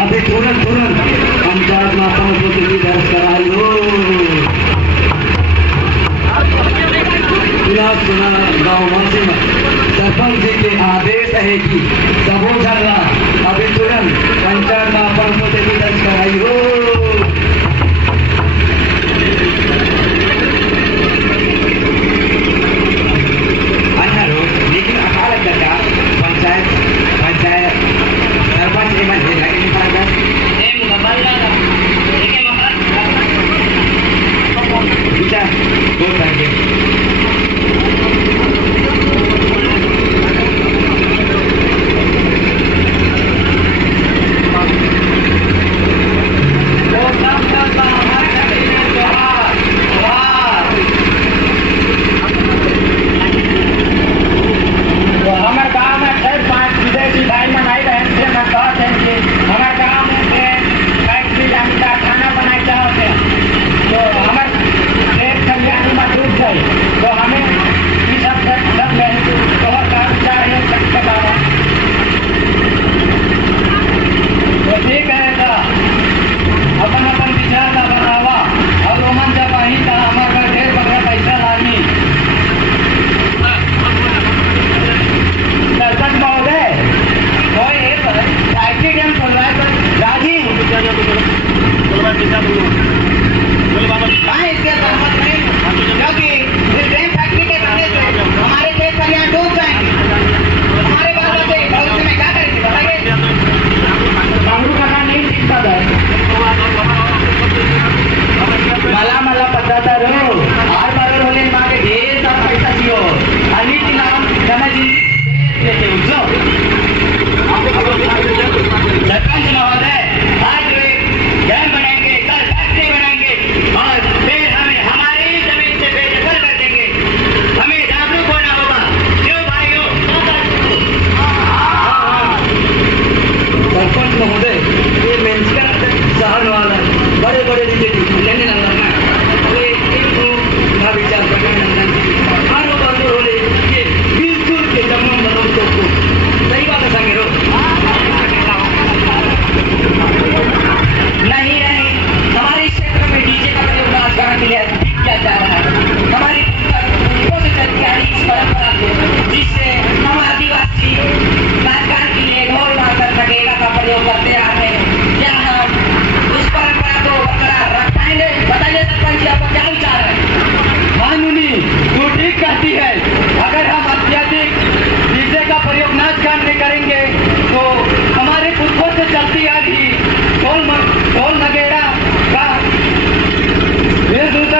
अभी तुरंत पंचायत माताओं को किसी दर्ज करा लो। सुना गाँववासी में सरपंच जी के आदेश है कि सबो झगड़ा अभी तुरंत पंचायत माताओं को किसी दर्ज कराई हो। लेकिन अकाल का पंचायत सरपंच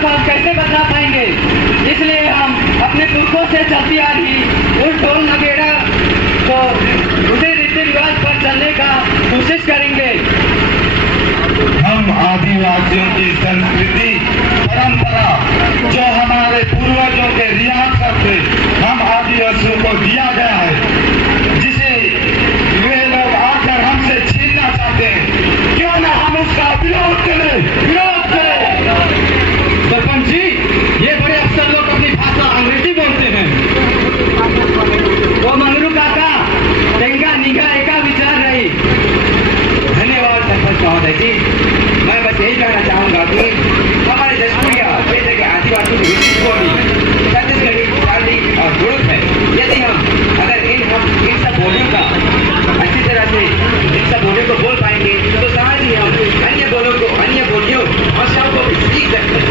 को हम कैसे बदला पाएंगे। इसलिए हम अपने पुरखों से चलती आ रही उस ढोल नगेड़ा को उसी रीति रिवाज पर चलने का कोशिश करेंगे। हम आदिवासियों की संस्कृति परंपरा जो हमारे पूर्वजों के रियासत से हम आदिवासियों को दिया गया है, जिसे वे लोग आकर हमसे छीनना चाहते हैं, क्यों ना हम उसका विरोध करें। सरपंच जी, ये बड़े अफसर लोग अपनी भाषा अंग्रेजी बोलते हैं। वो मंगरू काका तेंगा निगा एका विचार रही। धन्यवाद सरपंच महोदय जी। मैं बस यही कहना चाहूंगा कि हमारे जशपुरिया क्षेत्र के आदिवासी की विशिष्ट बोली छत्तीसगढ़ी, शादी और गुरुत है। यदि हम इन सब बोलियों का अच्छी तरह से इन सब बोलियों को बोल पाएंगे तो समाज ही हम अन्य बोलियों और शब्दों को भी सीख सकते हैं।